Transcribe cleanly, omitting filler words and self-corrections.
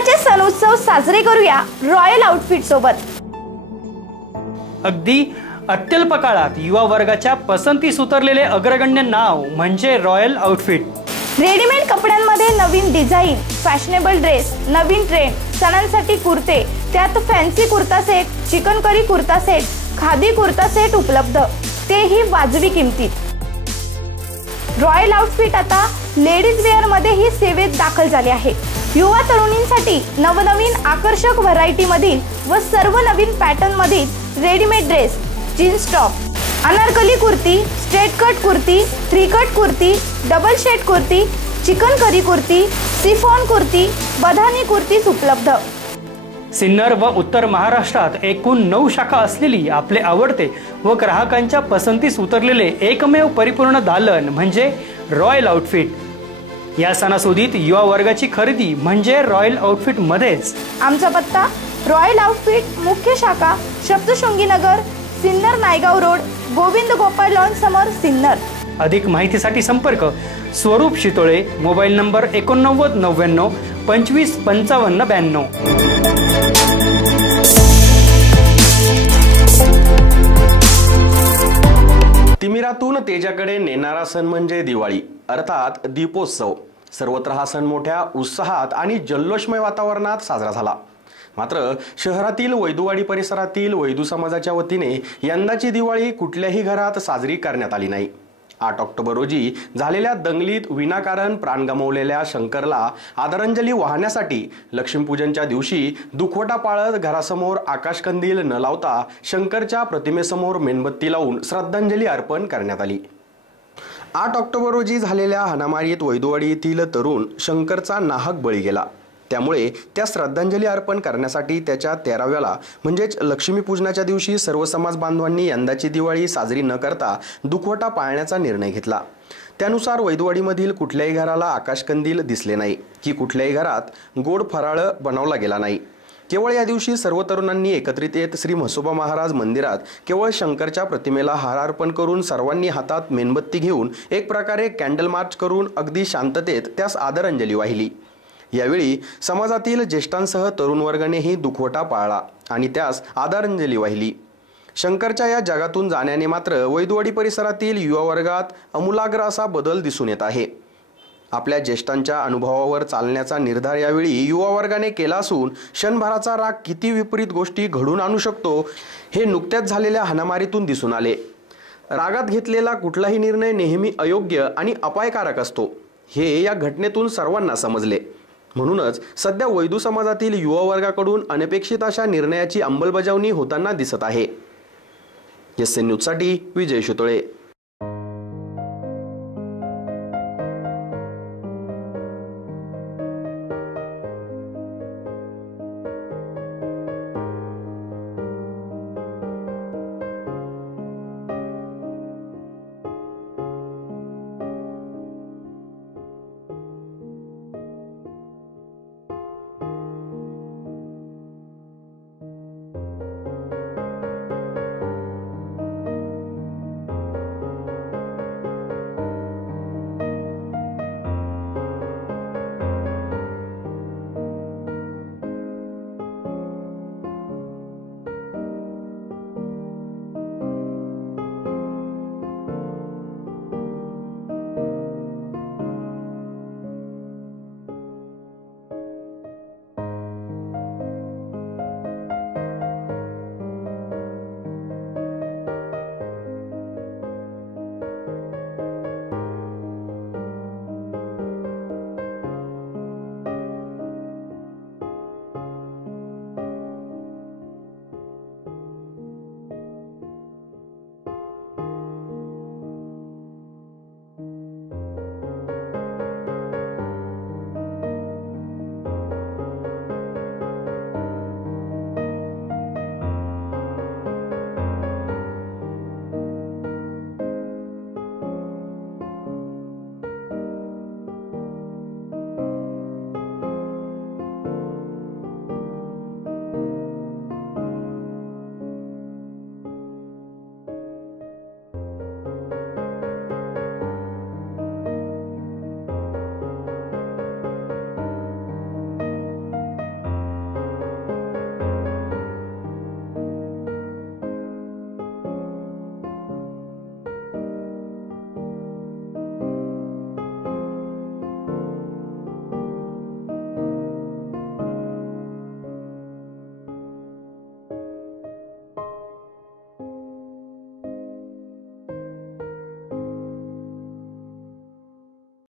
युवाचे सण उत्सव साजरे करूया रॉयल आउटफिट सोबत। अगदी अत्यल्प काळात युवा वर्गाच्या पसंतीस उतरलेले अग्रगण्य नाव म्हणजे रॉयल आउटफिट। रेडीमेड कपड्यांमध्ये नवीन डिझाईन, फॅशनेबल ड्रेस, नवीन ट्रेंड, सणांसाठी कुर्ते, त्यात fancy kurta set, chikankari kurta set, khadi kurta set उपलब्ध, तेही वाजवी किमतीत। रॉयल आउटफिट आता लेडीज वेअर मध्ये ही सेवेत दाखल झाले आहे। युवा तरुणींसाठी नवनवीन आकर्षक व्हरायटी मधील व सर्व नवीन पॅटर्न मधील readymade dress, jeans top, Anarkali kurti, straight cut kurti, three cut kurti, double shade kurti, chikankari kurti, chiffon kurti, Bandhani kurtis उपलब्ध। सिन्नर व उत्तर महाराष्ट्रात एकूण 9 शाखा असलेली आपले आवडते व ग्राहकांच्या पसंतीस उतरलेले एकमेव परिपूर्ण दालन म्हणजे रॉयल आउटफिट। या सणासुदीत युवा वर्गाची खरेदी म्हणजे रॉयल आउटफिट मध्येच। आमचा पत्ता रॉयल आउटफिट मुख्य शाखा सप्तशृंगी नगर, सिन्नर नायगाव रोड, गोविंद गोपाळ लॉन समोर, सिन्नर। अधिक माहितीसाठी संपर्क स्वरूप शितोळे, मोबाईल नंबर 89 99 25 55 92। तिमिरातून तेजाकडे नेणारा सण म्हणजे दिवाळी अर्थात दीपोत्सव। सर्वत्र हा सण मोठ्या उत्साहात आणि जल्लोषमय वातावरणात साजरा झाला। मात्र शहरातील वैदुवाडी परिसरातील वैदू समाजाच्या वतीने यंदाची दिवाळी कुठल्याही घरात साजरी करण्यात आली नाही। 8 ऑक्टोबर रोजी झालेल्या दंगलीत विनाकारण प्राण गमावलेल्या शंकरला आदरांजली वाहण्यासाठी लक्ष्मीपूजनच्या दिवशी दुखवटा पाळत घरासमोर आकाशकंदील न लावता शंकरच्या प्रतिमेसमोर मेणबत्ती लावून श्रद्धांजली अर्पण करण्यात आली। 8 ऑक्टोबर रोजी झालेल्या हाणामारीत वैदुवाडी येथील तरुण शंकरचा नाहक बळी गेला। त्यामुळे त्या श्रद्धांजली अर्पण करण्यासाठी त्याच्या 13व्याला म्हणजेच लक्ष्मीपूजनाच्या दिवशी सर्व समाज बांधवांनी यंदाची दिवाळी साजरी न करता दुखवटा पाळण्याचा निर्णय घेतला। त्यानुसार वैदुवाडीमधील कुठल्याही घराला आकाशकंदील दिसले नाही की कुठल्याही घरात गोड फराळ बनवला गेला नाही। केवळ या दिवशी सर्व तरुणांनी एकत्रित येत श्री म्हसोबा महाराज मंदिरात केवळ शंकरच्या प्रतिमेला हार अर्पण करून सर्वांनी हातात मेणबत्ती घेऊन एक प्रकारे कॅन्डल मार्च करून अगदी शांततेत त्यास आदरांजली वाहिली। यावेळी समाजातील ज्येष्ठांसह तरुण वर्गानेही दुखवटा पाळला आणि त्यास आदरांजली वाहिली। शंकरच्या या जगातून जाण्याने मात्र वैदुवाडी परिसरातील युवा वर्गात आमूलाग्र असा बदल दिसून येत आहे। आपल्या ज्येष्ठांच्या अनुभवावर चालण्याचा निर्धार यावेळी युवा वर्गाने केला असून क्षणभराचा राग किती विपरीत गोष्टी घडून आणू शकतो हे नुकत्याच झालेल्या हाणामारीतून दिसून आले। रागात घेतलेला कुठलाही निर्णय नेहमी अयोग्य आणि अपायकारक असतो हे या घटनेतून सर्वांना समजले। म्हणूनच सध्या वैदू समाजातील युवा वर्गाकडून अनपेक्षित अशा निर्णयाची अंमलबजावणी होताना दिसत आहे। एसएन न्यूजसाठी विजय शितोळे।